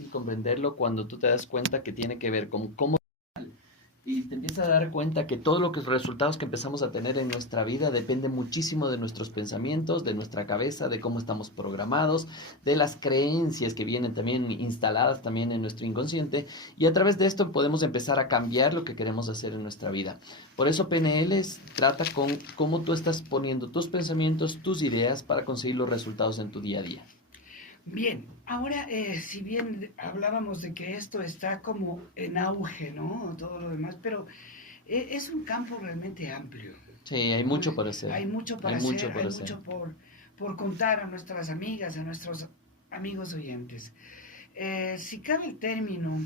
fácil comprenderlo cuando tú te das cuenta que tiene que ver con cómo y te empiezas a dar cuenta que todos los resultados que empezamos a tener en nuestra vida depende muchísimo de nuestros pensamientos, de nuestra cabeza, de cómo estamos programados, de las creencias que vienen también instaladas también en nuestro inconsciente y a través de esto podemos empezar a cambiar lo que queremos hacer en nuestra vida. Por eso PNL trata con cómo tú estás poniendo tus pensamientos, tus ideas para conseguir los resultados en tu día a día. Bien, ahora si bien hablábamos de que esto está como en auge, ¿no? Todo lo demás, pero es un campo realmente amplio, Sí, hay ¿no? mucho por hacer. Hay mucho para Hay mucho hacer, por hay hacer. mucho por contar a nuestras amigas, a nuestros amigos oyentes. Si cabe el término,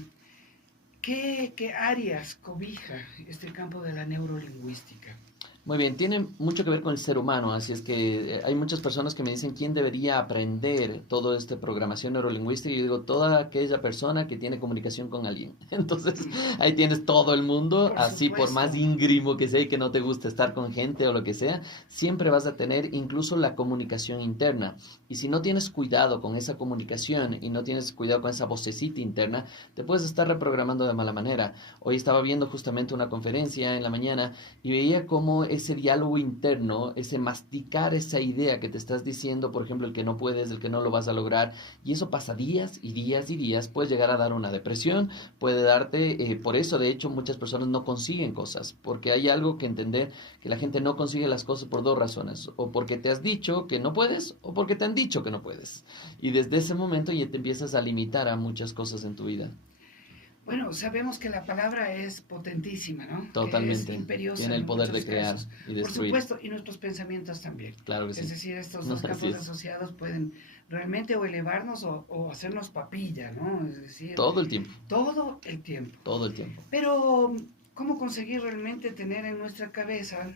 ¿qué áreas cobija este campo de la neurolingüística? Muy bien, tiene mucho que ver con el ser humano, así es que hay muchas personas que me dicen quién debería aprender todo este programación neurolingüística y yo digo toda aquella persona que tiene comunicación con alguien. Entonces, ahí tienes todo el mundo, Por así por más supuesto, íngrimo que sea y que no te guste estar con gente o lo que sea, siempre vas a tener incluso la comunicación interna. Y si no tienes cuidado con esa comunicación y no tienes cuidado con esa vocecita interna, te puedes estar reprogramando de mala manera. Hoy estaba viendo justamente una conferencia en la mañana y veía cómo ese diálogo interno, ese masticar esa idea que te estás diciendo, por ejemplo, el que no puedes, el que no lo vas a lograr, y eso pasa días y días y días, puede llegar a dar una depresión, puede darte, por eso de hecho muchas personas no consiguen cosas, porque hay algo que entender, que la gente no consigue las cosas por dos razones, o porque te has dicho que no puedes, o porque te han dicho que no puedes, y desde ese momento ya te empiezas a limitar a muchas cosas en tu vida. bueno, sabemos que la palabra es potentísima, ¿no? Que es Totalmente, imperiosa tiene el en poder de muchos crear casos. y Por destruir, supuesto, y nuestros pensamientos también. claro que Es sí, decir, estos dos así campos es, asociados pueden realmente o elevarnos o hacernos papilla, ¿no? Es decir, todo el tiempo. todo el tiempo. Todo el tiempo. Pero, ¿cómo conseguir realmente tener en nuestra cabeza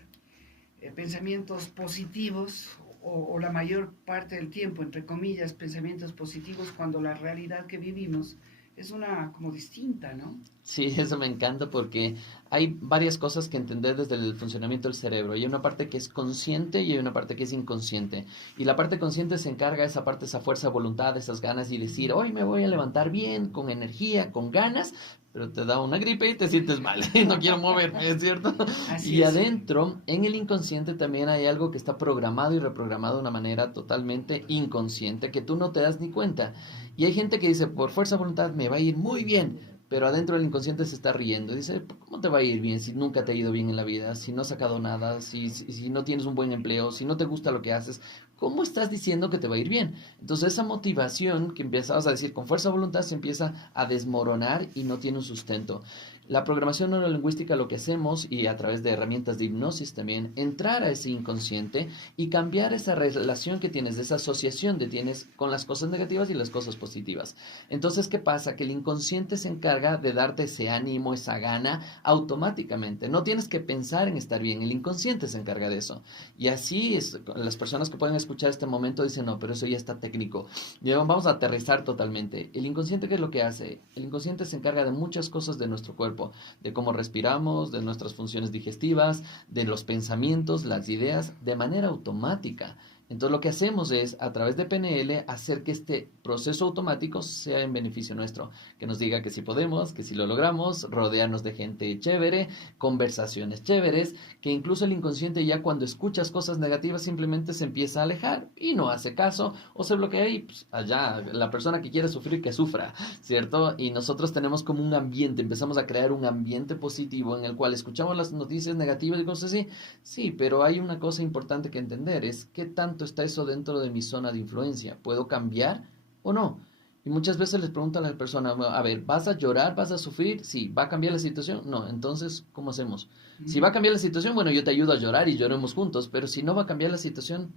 pensamientos positivos o la mayor parte del tiempo, entre comillas, pensamientos positivos cuando la realidad que vivimos es una como distinta, ¿no? Sí, eso me encanta porque hay varias cosas que entender desde el funcionamiento del cerebro. Y hay una parte que es consciente y hay una parte que es inconsciente. Y la parte consciente se encarga de esa parte, esa fuerza de voluntad, de esas ganas y decir, hoy me voy a levantar bien, con energía, con ganas, pero te da una gripe y te sientes mal y no quiero moverme, ¿es cierto? Así Y es, sí. adentro, en el inconsciente también hay algo que está programado y reprogramado de una manera totalmente inconsciente que tú no te das ni cuenta. Y hay gente que dice, por fuerza de voluntad me va a ir muy bien, pero adentro del inconsciente se está riendo. Dice, ¿cómo te va a ir bien si nunca te ha ido bien en la vida? Si no has sacado nada, si no tienes un buen empleo, si no te gusta lo que haces, ¿cómo estás diciendo que te va a ir bien? Entonces esa motivación que empezabas a decir con fuerza de voluntad se empieza a desmoronar y no tiene un sustento. La programación neurolingüística lo que hacemos, y a través de herramientas de hipnosis también, entrar a ese inconsciente y cambiar esa relación que tienes, esa asociación que tienes con las cosas negativas y las cosas positivas. Entonces, ¿qué pasa? Que el inconsciente se encarga de darte ese ánimo, esa gana, automáticamente. No tienes que pensar en estar bien, el inconsciente se encarga de eso. Y así es, las personas que pueden escuchar este momento dicen, no, pero eso ya está técnico. Y vamos a aterrizar totalmente. El inconsciente, ¿qué es lo que hace? El inconsciente se encarga de muchas cosas de nuestro cuerpo, de cómo respiramos, de nuestras funciones digestivas, de los pensamientos, las ideas, de manera automática. Entonces lo que hacemos es, a través de PNL, hacer que este proceso automático sea en beneficio nuestro, que nos diga que sí podemos, que sí lo logramos, rodearnos de gente chévere, conversaciones chéveres, que incluso el inconsciente ya cuando escuchas cosas negativas simplemente se empieza a alejar y no hace caso o se bloquea y pues, allá la persona que quiere sufrir que sufra, ¿cierto? Y nosotros tenemos como un ambiente, empezamos a crear un ambiente positivo en el cual escuchamos las noticias negativas y cosas así, sí, pero hay una cosa importante que entender, es qué tanto está eso dentro de mi zona de influencia. ¿Puedo cambiar o no? Y muchas veces les preguntan a la persona, a ver, ¿vas a llorar? ¿Vas a sufrir? Sí. ¿Va a cambiar la situación? No. Entonces, ¿cómo hacemos? Si va a cambiar la situación, bueno, yo te ayudo a llorar y lloremos juntos, pero si no va a cambiar la situación,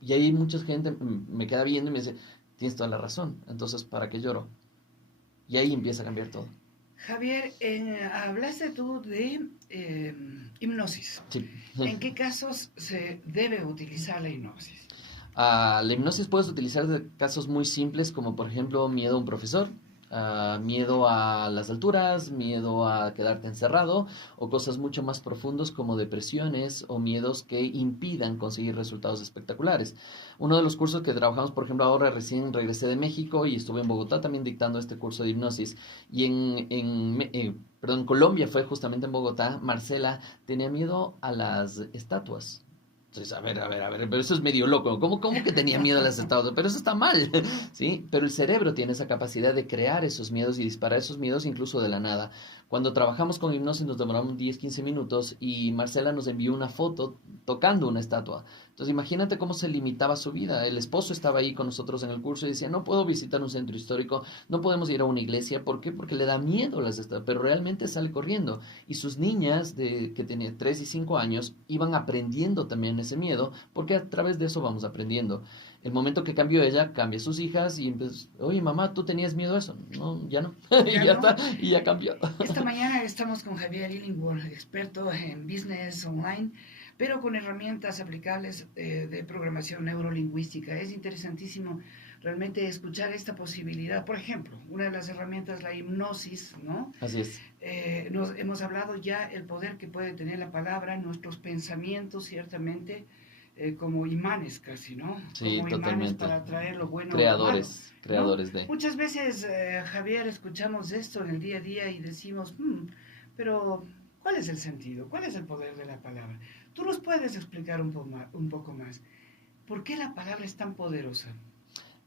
y ahí mucha gente me queda viendo y me dice, tienes toda la razón, entonces, ¿para qué lloro? Y ahí empieza a cambiar todo. Javier, hablaste tú de hipnosis. Sí. ¿En qué casos se debe utilizar la hipnosis? La hipnosis puedes utilizar de casos muy simples como por ejemplo miedo a un profesor, Miedo a las alturas, miedo a quedarte encerrado o cosas mucho más profundos como depresiones o miedos que impidan conseguir resultados espectaculares. Uno de los cursos que trabajamos, por ejemplo, ahora recién regresé de México y estuve en Bogotá también dictando este curso de hipnosis y en Colombia fue justamente en Bogotá, Marcela tenía miedo a las estatuas. Entonces, pero eso es medio loco. ¿Cómo que tenía miedo a las estatuas? Pero eso está mal, ¿sí? Pero el cerebro tiene esa capacidad de crear esos miedos y disparar esos miedos incluso de la nada. Cuando trabajamos con hipnosis nos demoramos 10, 15 minutos y Marcela nos envió una foto tocando una estatua. Entonces, imagínate cómo se limitaba su vida. El esposo estaba ahí con nosotros en el curso y decía, no puedo visitar un centro histórico, no podemos ir a una iglesia. ¿Por qué? Porque le da miedo a las estatuas, pero realmente sale corriendo. Y sus niñas, que tenían 3 y 5 años, iban aprendiendo también ese miedo, porque a través de eso vamos aprendiendo. El momento que cambió ella, cambia sus hijas y empezó, oye mamá, ¿tú tenías miedo a eso? No, ya no. Y ya está, y ya cambió. Esta mañana estamos con Javier Illingworth, experto en business online, pero con herramientas aplicables de programación neurolingüística. Es interesantísimo realmente escuchar esta posibilidad. Por ejemplo, una de las herramientas, la hipnosis, ¿no? Así es. Hemos hablado ya el poder que puede tener la palabra, nuestros pensamientos, ciertamente, como imanes casi, ¿no? Sí, como totalmente. Imanes para atraer lo bueno creadores, o lo malo, creadores ¿no? de... Muchas veces, Javier, escuchamos esto en el día a día y decimos, pero ¿cuál es el sentido? ¿Cuál es el poder de la palabra? Tú nos puedes explicar un poco más. ¿Por qué la palabra es tan poderosa?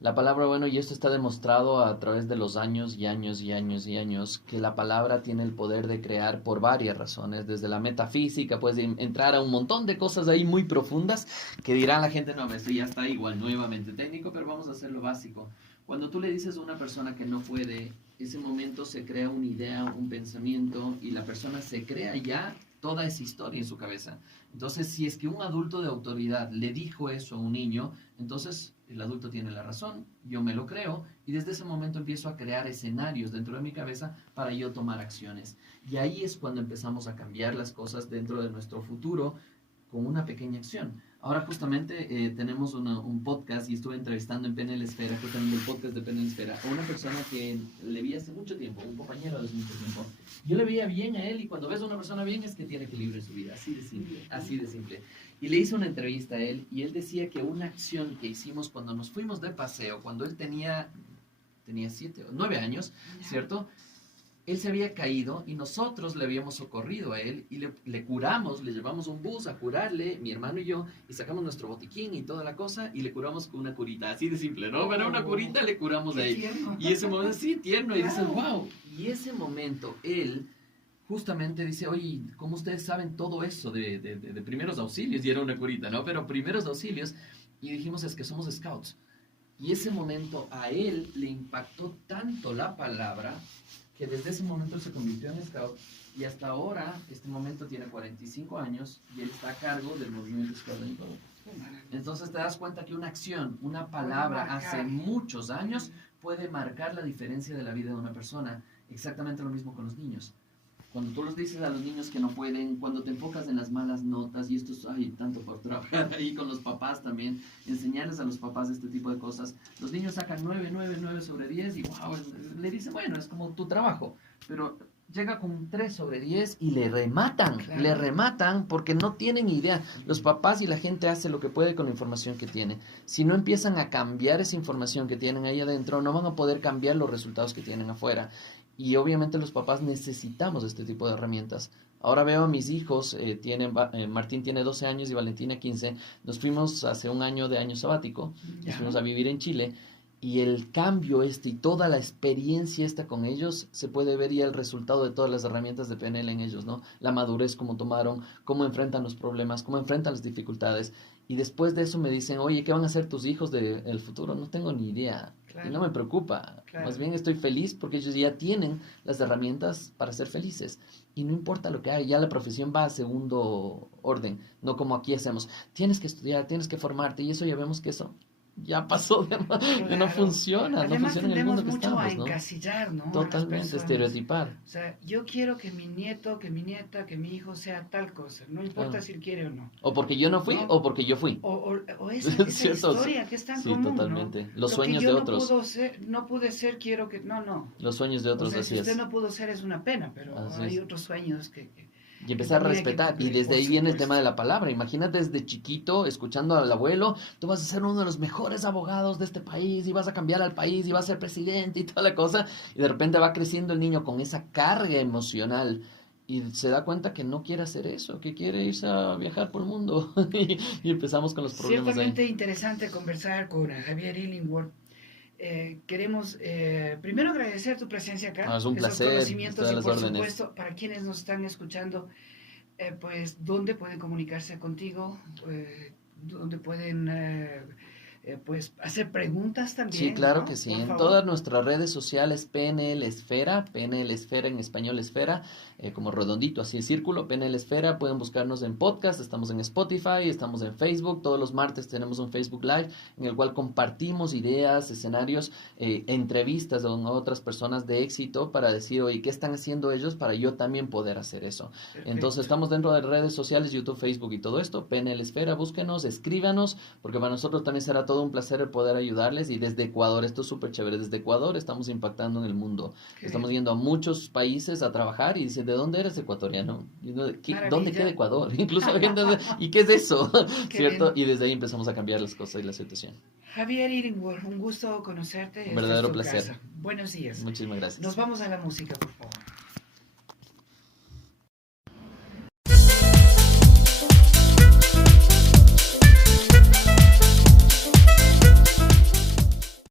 La palabra, bueno, y esto está demostrado a través de los años y años y años y años, que la palabra tiene el poder de crear por varias razones, desde la metafísica, puedes entrar a un montón de cosas ahí muy profundas, que dirán la gente, no, esto ya está igual, nuevamente técnico, pero vamos a hacer lo básico. Cuando tú le dices a una persona que no puede, ese momento se crea una idea, un pensamiento, y la persona se crea ya toda esa historia en su cabeza. Entonces, si es que un adulto de autoridad le dijo eso a un niño, entonces el adulto tiene la razón, yo me lo creo, y desde ese momento empiezo a crear escenarios dentro de mi cabeza para yo tomar acciones. Y ahí es cuando empezamos a cambiar las cosas dentro de nuestro futuro con una pequeña acción. Ahora justamente tenemos un podcast y estuve entrevistando en PNL Esfera, justamente el podcast de PNL Esfera, a una persona que le vi hace mucho tiempo, un compañero de hace mucho tiempo. Yo le veía bien a él y cuando ves a una persona bien es que tiene equilibrio en su vida, así de simple, así de simple. Y le hice una entrevista a él y él decía que una acción que hicimos cuando nos fuimos de paseo, cuando él tenía 7 o 9 años, ¿cierto? Él se había caído y nosotros le habíamos socorrido a él y le curamos, le llevamos un bus a curarle, mi hermano y yo, y sacamos nuestro botiquín y toda la cosa y le curamos con una curita, así de simple, ¿no? Pero una curita le curamos a él. Tierno. Y ese momento, sí, tierno, y dices, wow. Y ese momento, él justamente dice, oye, ¿cómo ustedes saben todo eso de primeros auxilios? Y era una curita, ¿no? Pero primeros auxilios, y dijimos, es que somos scouts. Y ese momento a él le impactó tanto la palabra que desde ese momento él se convirtió en scout y hasta ahora, este momento tiene 45 años y él está a cargo del movimiento Scout en todo. Entonces te das cuenta que una acción, una palabra hace muchos años puede marcar la diferencia de la vida de una persona. Exactamente lo mismo con los niños. Cuando tú les dices a los niños que no pueden, cuando te enfocas en las malas notas, y esto es, ay, tanto por trabajar ahí con los papás también, enseñarles a los papás este tipo de cosas, los niños sacan 9, 9, 9 sobre 10 y wow, le dicen, bueno, es como tu trabajo, pero llega con 3 sobre 10 y le rematan porque no tienen idea. Los papás y la gente hace lo que puede con la información que tiene. Si no empiezan a cambiar esa información que tienen ahí adentro, no van a poder cambiar los resultados que tienen afuera. Y obviamente los papás necesitamos este tipo de herramientas. Ahora veo a mis hijos, Martín tiene 12 años y Valentina 15. Nos fuimos hace un año de año sabático, nos fuimos a vivir en Chile. Y el cambio y toda la experiencia con ellos, se puede ver ya el resultado de todas las herramientas de PNL en ellos, ¿no? La madurez, cómo tomaron, cómo enfrentan los problemas, cómo enfrentan las dificultades. Y después de eso me dicen, oye, ¿qué van a hacer tus hijos del futuro? No tengo ni idea. Claro. Y no me preocupa. Claro. Más bien estoy feliz porque ellos ya tienen las herramientas para ser felices. Y no importa lo que haga, ya la profesión va a segundo orden. No como aquí hacemos, tienes que estudiar, tienes que formarte. Y eso ya vemos que eso ya pasó de no Claro. funciona, no Además funciona en el mundo tendemos que mucho a estamos, ¿no? encasillar, ¿no? a las Totalmente, personas. estereotipar. O sea, yo quiero que mi nieto, que mi nieta, que mi hijo sea tal cosa, no importa Claro. si él quiere o no. O porque yo no fui, ¿No? o porque yo fui. O esa ¿Cierto? historia que es tan Sí, común, ¿no? totalmente. Los Lo que sueños yo de no otros. puedo ser, no pude ser, quiero que... No, no. Los sueños de O otros, sea, así si usted es. no pudo ser es una pena, pero Así hay es. otros sueños Y empezar a también hay que respetar. Y cumplir, desde por ahí viene el tema supuesto. de la palabra. Imagínate desde chiquito, escuchando al abuelo, tú vas a ser uno de los mejores abogados de este país y vas a cambiar al país y vas a ser presidente y toda la cosa. Y de repente va creciendo el niño con esa carga emocional y se da cuenta que no quiere hacer eso, que quiere irse a viajar por el mundo. Y empezamos con los problemas ahí. Ciertamente interesante conversar con Javier Illingworth. Queremos primero agradecer tu presencia acá, Es un esos placer, conocimientos estoy a y las por órdenes. supuesto para quienes nos están escuchando, pues dónde pueden comunicarse contigo, dónde pueden pues hacer preguntas también. Sí, claro ¿no? que sí. Por En favor. todas nuestras redes sociales, PNL Esfera en español Esfera, como redondito, así el círculo, PNL Esfera. Pueden buscarnos en podcast, estamos en Spotify, estamos en Facebook. Todos los martes tenemos un Facebook Live en el cual compartimos ideas, escenarios, entrevistas con otras personas de éxito para decir, oye, ¿qué están haciendo ellos para yo también poder hacer eso? Perfecto. Entonces estamos dentro de redes sociales, YouTube, Facebook y todo esto. PNL Esfera, búsquenos, escríbanos, porque para nosotros también será todo un placer el poder ayudarles. Y desde Ecuador, esto es súper chévere, desde Ecuador estamos impactando en el mundo. Qué Estamos bien. yendo a muchos países a trabajar y dicen, ¿de dónde eres ecuatoriano? Y uno, ¿dónde Maravilla. queda Ecuador? Incluso hay gente, ¿y qué es eso? Qué ¿Cierto? bien. Y desde ahí empezamos a cambiar las cosas y la situación. Javier Illingworth, un gusto conocerte. Un Esta verdadero es tu placer. casa. Buenos días. Muchísimas gracias. Nos vamos a la música, por favor.